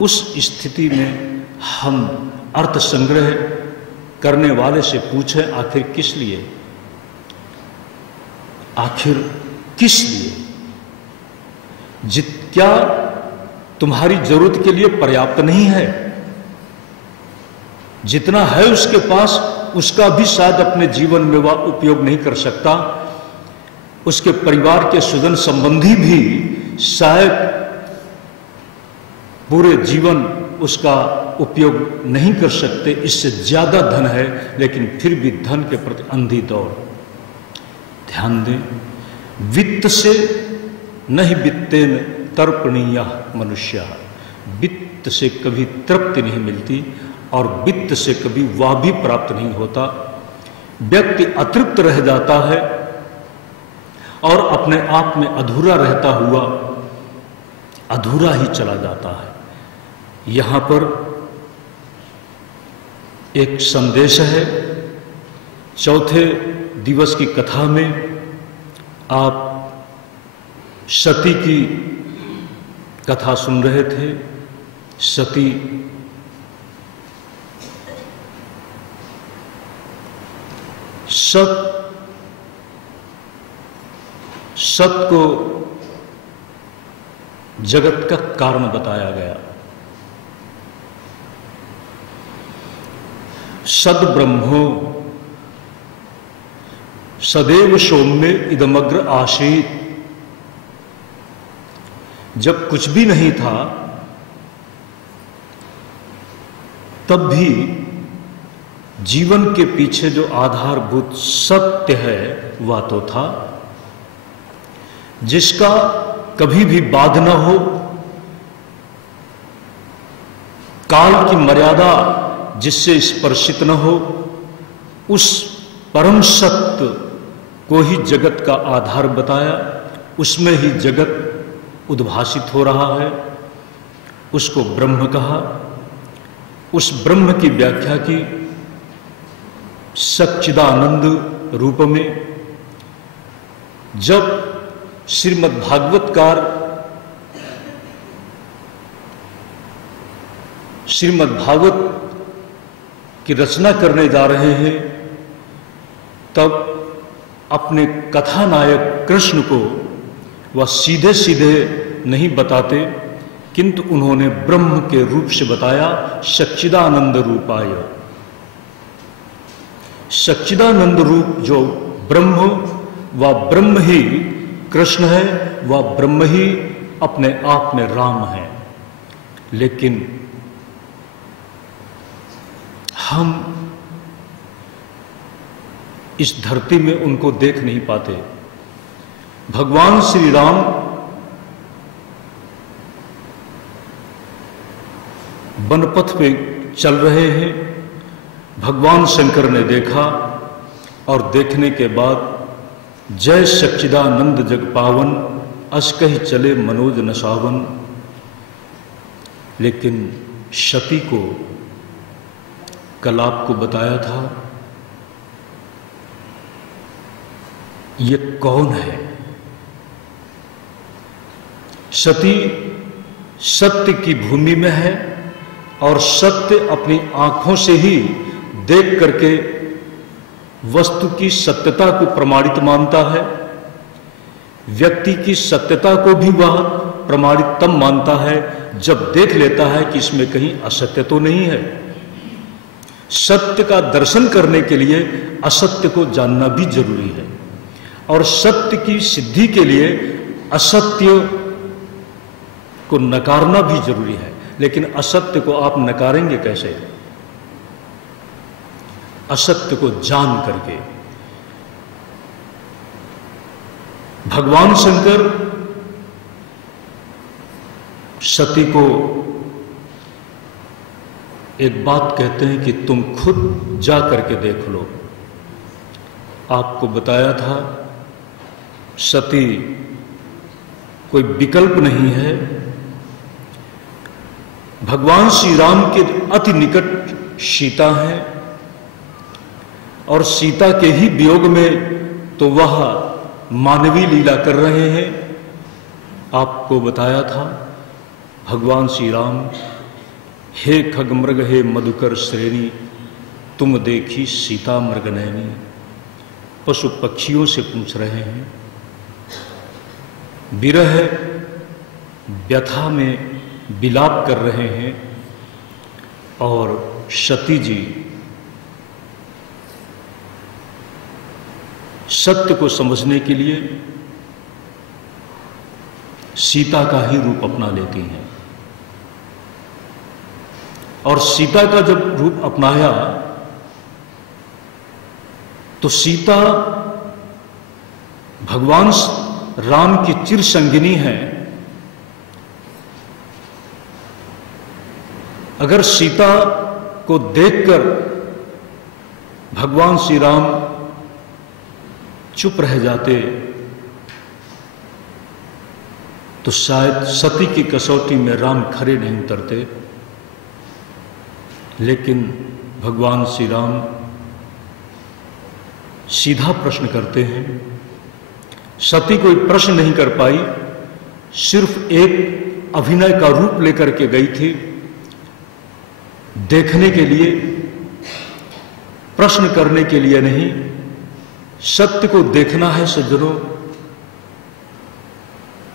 उस स्थिति में हम अर्थ संग्रह करने वाले से पूछें, आखिर किस लिए, आखिर किस लिए? क्या तुम्हारी जरूरत के लिए पर्याप्त नहीं है? जितना है उसके पास, उसका भी शायद अपने जीवन में वह उपयोग नहीं कर सकता। उसके परिवार के स्वजन संबंधी भी शायद पूरे जीवन उसका उपयोग नहीं कर सकते। इससे ज्यादा धन है, लेकिन फिर भी धन के प्रति अंधी दौड़। ध्यान दें, वित्त से नहीं वित्तेन तर्पणीय मनुष्य। वित्त से कभी तृप्ति नहीं मिलती और वित्त से कभी वह भी प्राप्त नहीं होता। व्यक्ति अतृप्त रह जाता है और अपने आप में अधूरा रहता हुआ अधूरा ही चला जाता है। यहां पर एक संदेश है। चौथे दिवस की कथा में आप सती की कथा सुन रहे थे। सती सत को जगत का कारण बताया गया। सद ब्रह्मो सदैव सौम्य इदमग्र आसीत। जब कुछ भी नहीं था तब भी जीवन के पीछे जो आधारभूत सत्य है वह तो था, जिसका कभी भी बाध न हो। काल की मर्यादा जिससे स्पर्शित न हो, उस परम सत्य को ही जगत का आधार बताया। उसमें ही जगत उद्भासित हो रहा है। उसको ब्रह्म कहा। उस ब्रह्म की व्याख्या की सच्चिदानंद रूप में। जब श्रीमद् भागवतकार श्रीमद् भागवत की रचना करने जा रहे हैं, तब अपने कथानायक कृष्ण को वह सीधे सीधे नहीं बताते, किंतु उन्होंने ब्रह्म के रूप से बताया। सच्चिदानंद रूपाय। सच्चिदानंद रूप जो ब्रह्म, वह ब्रह्म ही कृष्ण है, वह ब्रह्म ही अपने आप में राम है। लेकिन हम इस धरती में उनको देख नहीं पाते। भगवान श्री राम वनपथ पे चल रहे हैं। भगवान शंकर ने देखा और देखने के बाद जय सच्चिदानंद जग पावन, अस कहि चले मनोज नसावन। लेकिन सती को कल आपको बताया था, ये कौन है? सती सत्य की भूमि में है और सत्य अपनी आंखों से ही देख करके वस्तु की सत्यता को प्रमाणित मानता है। व्यक्ति की सत्यता को भी वह प्रमाणित तब मानता है जब देख लेता है कि इसमें कहीं असत्य तो नहीं है। सत्य का दर्शन करने के लिए असत्य को जानना भी जरूरी है, और सत्य की सिद्धि के लिए असत्य को नकारना भी जरूरी है। लेकिन असत्य को आप नकारेंगे कैसे? असत्य को जान करके। भगवान शंकर सती को एक बात कहते हैं कि तुम खुद जा करके देख लो। आपको बताया था सती कोई विकल्प नहीं है। भगवान श्री राम के अति निकट सीता है, और सीता के ही वियोग में तो वह मानवीय लीला कर रहे हैं। आपको बताया था भगवान श्री राम हे खगमृग हे मधुकर श्रेणी तुम देखी सीता मृगनयनी, पशु पक्षियों से पूछ रहे हैं, विरह व्यथा में विलाप कर रहे हैं। और सती जी सत्य को समझने के लिए सीता का ही रूप अपना लेती हैं। और सीता का जब रूप अपनाया तो सीता भगवान राम की चिर संगिनी है। अगर सीता को देखकर भगवान श्री राम चुप रह जाते तो शायद सती की कसौटी में राम खरे नहीं उतरते। लेकिन भगवान श्री राम सीधा प्रश्न करते हैं। सती कोई प्रश्न नहीं कर पाई, सिर्फ एक अभिनय का रूप लेकर के गई थी, देखने के लिए, प्रश्न करने के लिए नहीं। सत्य को देखना है सज्जनों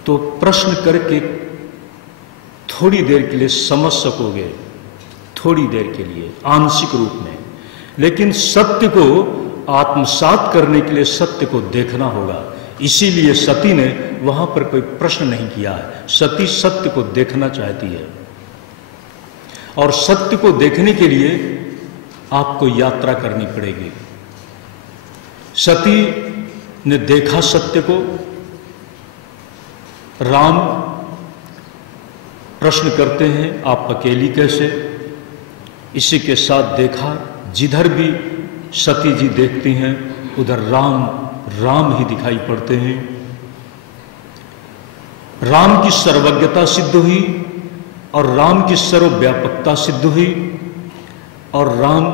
तो प्रश्न करके थोड़ी देर के लिए समझ सकोगे, थोड़ी देर के लिए आंशिक रूप में। लेकिन सत्य को आत्मसात करने के लिए सत्य को देखना होगा। इसीलिए सती ने वहां पर कोई प्रश्न नहीं किया है। सती सत्य को देखना चाहती है और सत्य को देखने के लिए आपको यात्रा करनी पड़ेगी। सती ने देखा सत्य को। राम प्रश्न करते हैं आप अकेली कैसे? इसी के साथ देखा जिधर भी सती जी देखती हैं उधर राम राम ही दिखाई पड़ते हैं। राम की सर्वज्ञता सिद्ध हुई और राम की सर्वव्यापकता सिद्ध हुई और राम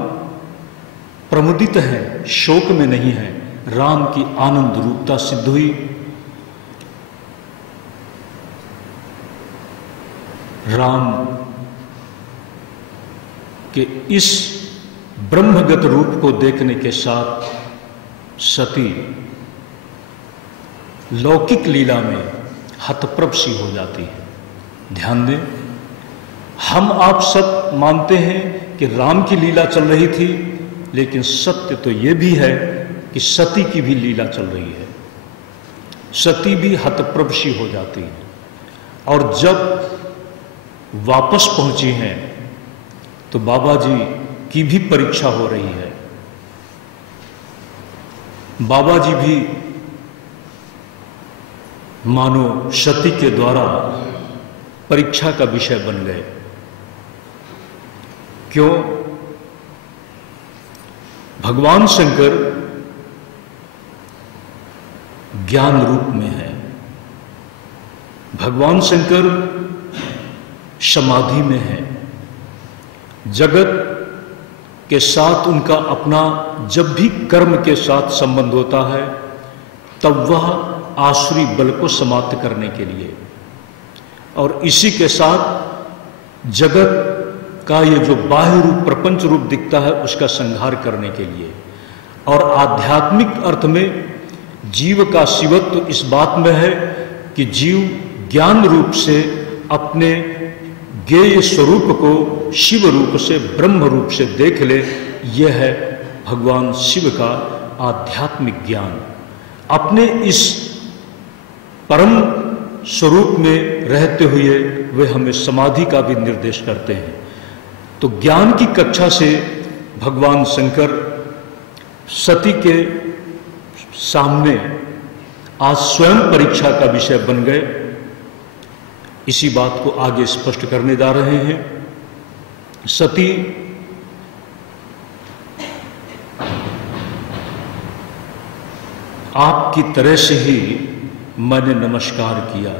प्रमुदित है, शोक में नहीं है। राम की आनंद रूपता सिद्ध हुई। राम के इस ब्रह्मगत रूप को देखने के साथ सती लौकिक लीला में हतप्रभ सी हो जाती है। ध्यान दें, हम आप सब मानते हैं कि राम की लीला चल रही थी, लेकिन सत्य तो यह भी है कि सती की भी लीला चल रही है। सती भी हतप्रभ सी हो जाती है। और जब वापस पहुंची हैं तो बाबा जी की भी परीक्षा हो रही है। बाबा जी भी मानो सती के द्वारा परीक्षा का विषय बन गए। क्यों? भगवान शंकर ज्ञान रूप में है। भगवान शंकर समाधि में है। जगत के साथ उनका अपना जब भी कर्म के साथ संबंध होता है तब वह आसुरी बल को समाप्त करने के लिए और इसी के साथ जगत का ये जो बाह्य रूप प्रपंच रूप दिखता है उसका संहार करने के लिए। और आध्यात्मिक अर्थ में जीव का शिवत्व इस बात में है कि जीव ज्ञान रूप से अपने ज्ञेय स्वरूप को शिव रूप से, ब्रह्म रूप से देख ले। यह है भगवान शिव का आध्यात्मिक ज्ञान। अपने इस परम स्वरूप में रहते हुए वे हमें समाधि का भी निर्देश करते हैं। तो ज्ञान की कक्षा से भगवान शंकर सती के सामने आज स्वयं परीक्षा का विषय बन गए। इसी बात को आगे स्पष्ट करने जा रहे हैं। सती आपकी तरह से ही मैंने नमस्कार किया।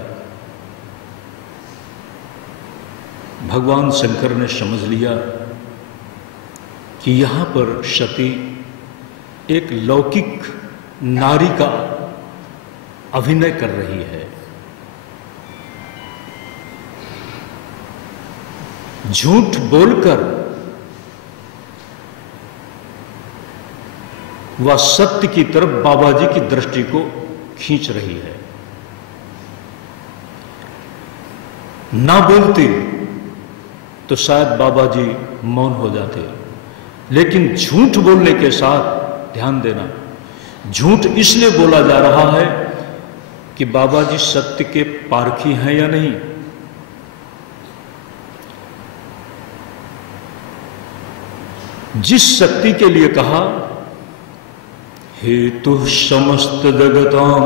भगवान शंकर ने समझ लिया कि यहां पर सती एक लौकिक नारी का अभिनय कर रही है। झूठ बोलकर वह सत्य की तरफ बाबा जी की दृष्टि को खींच रही है। ना बोलती तो शायद बाबा जी मौन हो जाते, लेकिन झूठ बोलने के साथ ध्यान देना, झूठ इसलिए बोला जा रहा है कि बाबा जी सत्य के पारखी हैं या नहीं। जिस शक्ति के लिए कहा हेतु समस्त जगताम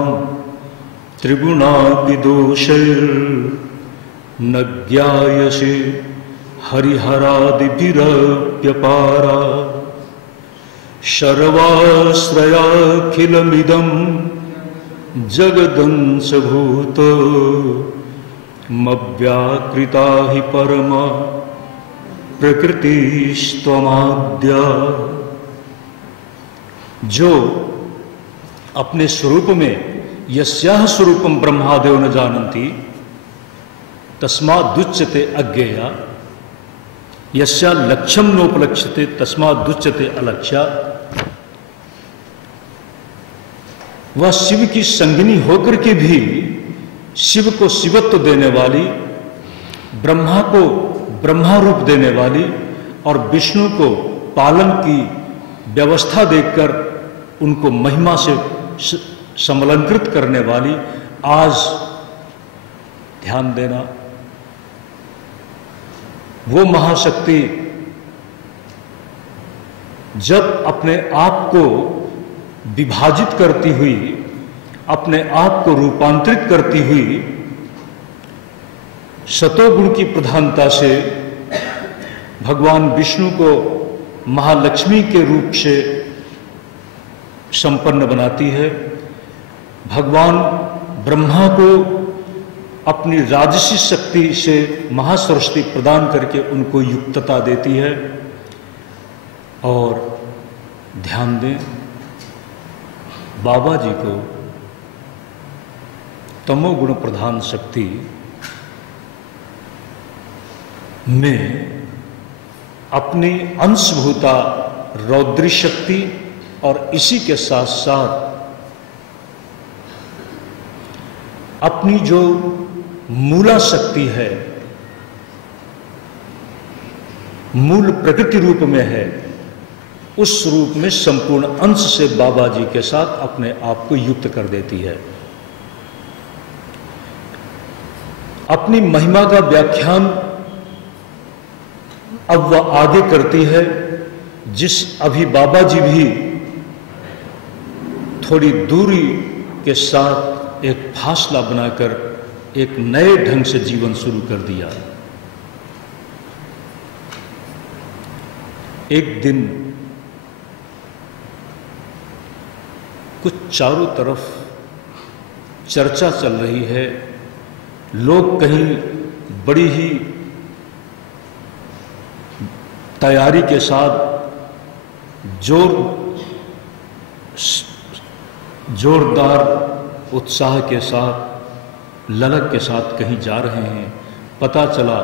त्रिगुणादिदोषैर् न ज्ञायसे हरिहरादिभिरप्यपारा सर्वाश्रयाखिलमिदं जगदंशभूत मव्याकृता हि परमा प्रकृतिस्त्वमाद्या। जो अपने स्वरूप में यस्याह स्वरूपम ब्रह्मादेव न जानन्ति तस्मादुच्यते अज्ञेया, यस्या लक्ष्यम नोपलक्ष्यते तस्मादुच्यते अलक्ष्या। वह शिव की संगिनी होकर के भी शिव को शिवत्व देने वाली, ब्रह्मा को ब्रह्मा रूप देने वाली और विष्णु को पालन की व्यवस्था देकर उनको महिमा से समलंकृत करने वाली, आज ध्यान देना, वो महाशक्ति जब अपने आप को विभाजित करती हुई, अपने आप को रूपांतरित करती हुई सतोगुण की प्रधानता से भगवान विष्णु को महालक्ष्मी के रूप से संपन्न बनाती है, भगवान ब्रह्मा को अपनी राजसी शक्ति से महासरस्वती प्रदान करके उनको युक्तता देती है। और ध्यान दें, बाबा जी को तमोगुण प्रधान शक्ति में अपनी अंशभूता रौद्री शक्ति और इसी के साथ साथ अपनी जो मूला शक्ति है, मूल प्रकृति रूप में है, उस रूप में संपूर्ण अंश से बाबा जी के साथ अपने आप को युक्त कर देती है। अपनी महिमा का व्याख्यान अब वह आगे करती है, जिस अभी बाबा जी भी थोड़ी दूरी के साथ एक फासला बनाकर एक नए ढंग से जीवन शुरू कर दिया। एक दिन कुछ चारों तरफ चर्चा चल रही है, लोग कहीं बड़ी ही तैयारी के साथ जोरदार उत्साह के साथ, ललक के साथ कहीं जा रहे हैं। पता चला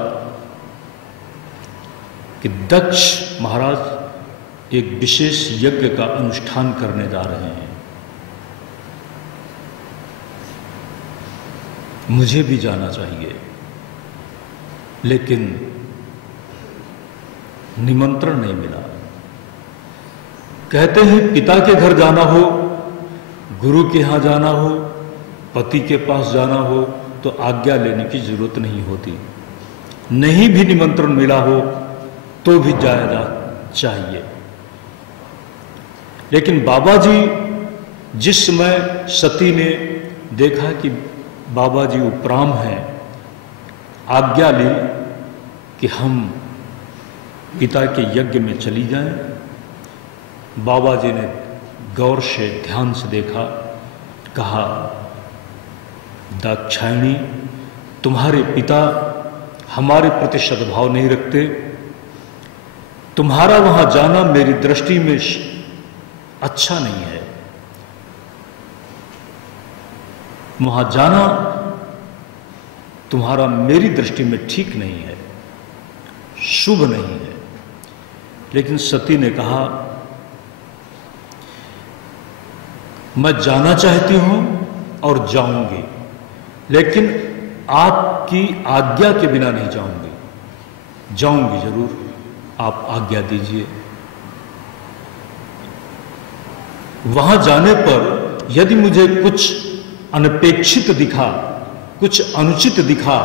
कि दक्ष महाराज एक विशेष यज्ञ का अनुष्ठान करने जा रहे हैं। मुझे भी जाना चाहिए, लेकिन निमंत्रण नहीं मिला। कहते हैं पिता के घर जाना हो, गुरु के यहां जाना हो, पति के पास जाना हो तो आज्ञा लेने की जरूरत नहीं होती। नहीं भी निमंत्रण मिला हो तो भी जाया चाहिए। लेकिन बाबा जी जिस समय सती ने देखा कि बाबा जी उपराम हैं, आज्ञा ली कि हम पिता के यज्ञ में चली जाएं। बाबा जी ने गौर से ध्यान से देखा, कहा दाक्षायणी, तुम्हारे पिता हमारे प्रति सद्भाव नहीं रखते, तुम्हारा वहां जाना मेरी दृष्टि में अच्छा नहीं है, वहां जाना तुम्हारा मेरी दृष्टि में ठीक नहीं है। शुभ नहीं है। लेकिन सती ने कहा, मैं जाना चाहती हूं और जाऊंगी, लेकिन आपकी आज्ञा के बिना नहीं जाऊंगी। जाऊंगी जरूर, आप आज्ञा दीजिए। वहां जाने पर यदि मुझे कुछ अनपेक्षित दिखा, कुछ अनुचित दिखा,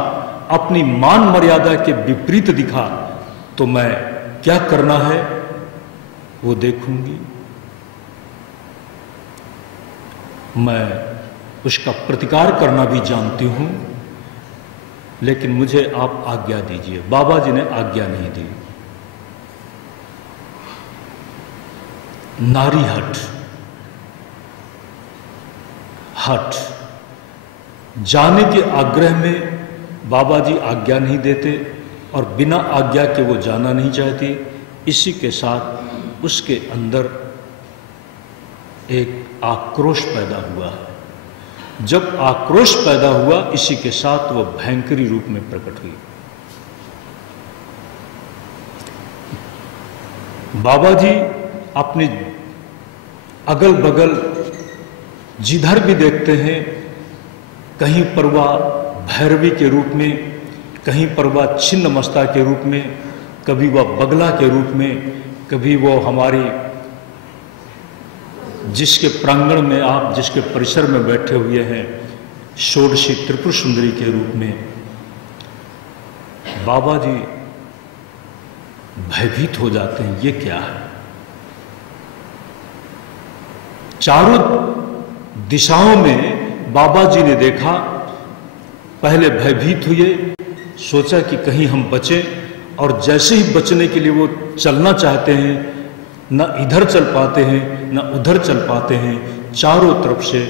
अपनी मान मर्यादा के विपरीत दिखा, तो मैं क्या करना है वो देखूंगी। मैं उसका प्रतिकार करना भी जानती हूं, लेकिन मुझे आप आज्ञा दीजिए। बाबा जी ने आज्ञा नहीं दी। नारी हठ जाने के आग्रह में बाबा जी आज्ञा नहीं देते और बिना आज्ञा के वो जाना नहीं चाहती। इसी के साथ उसके अंदर एक आक्रोश पैदा हुआ है। जब आक्रोश पैदा हुआ, इसी के साथ वह भयंकरी रूप में प्रकट हुई। बाबा जी अपने अगल बगल जिधर भी देखते हैं, कहीं पर वह भैरवी के रूप में, कहीं पर वह छिन्न मस्ता के रूप में, कभी वह बगला के रूप में, कभी वो हमारी जिसके प्रांगण में आप जिसके परिसर में बैठे हुए हैं, षोडशी त्रिपुर सुंदरी के रूप में। बाबा जी भयभीत हो जाते हैं, ये क्या है। चारों दिशाओं में बाबा जी ने देखा, पहले भयभीत हुए, सोचा कि कहीं हम बचें, और जैसे ही बचने के लिए वो चलना चाहते हैं, न इधर चल पाते हैं न उधर चल पाते हैं। चारों तरफ से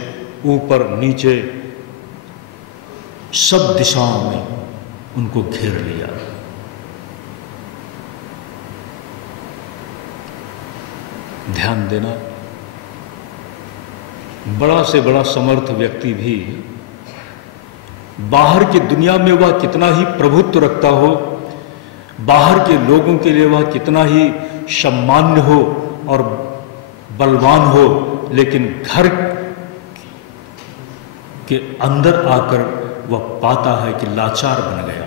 ऊपर नीचे सब दिशाओं में उनको घेर लिया। ध्यान देना, बड़ा से बड़ा समर्थ व्यक्ति भी बाहर की दुनिया में वह कितना ही प्रभुत्व रखता हो, बाहर के लोगों के लिए वह कितना ही सम्मान्य हो और बलवान हो, लेकिन घर के अंदर आकर वह पाता है कि लाचार बन गया।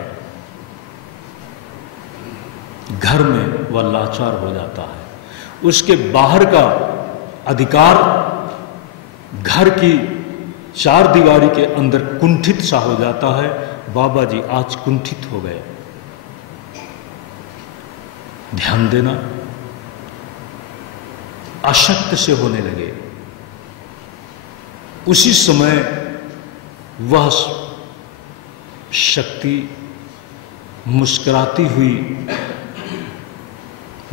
घर में वह लाचार हो जाता है। उसके बाहर का अधिकार घर की चार दीवारी के अंदर कुंठित सा हो जाता है। बाबा जी आज कुंठित हो गए। ध्यान देना, अशक्त से होने लगे। उसी समय वह शक्ति मुस्कुराती हुई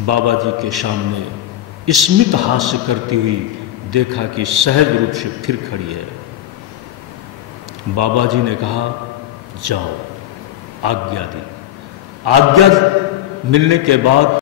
बाबा जी के सामने स्मित हास्य करती हुई देखा कि सहज रूप से फिर खड़ी है। बाबा जी ने कहा, जाओ, आज्ञा दी। आज्ञा मिलने के बाद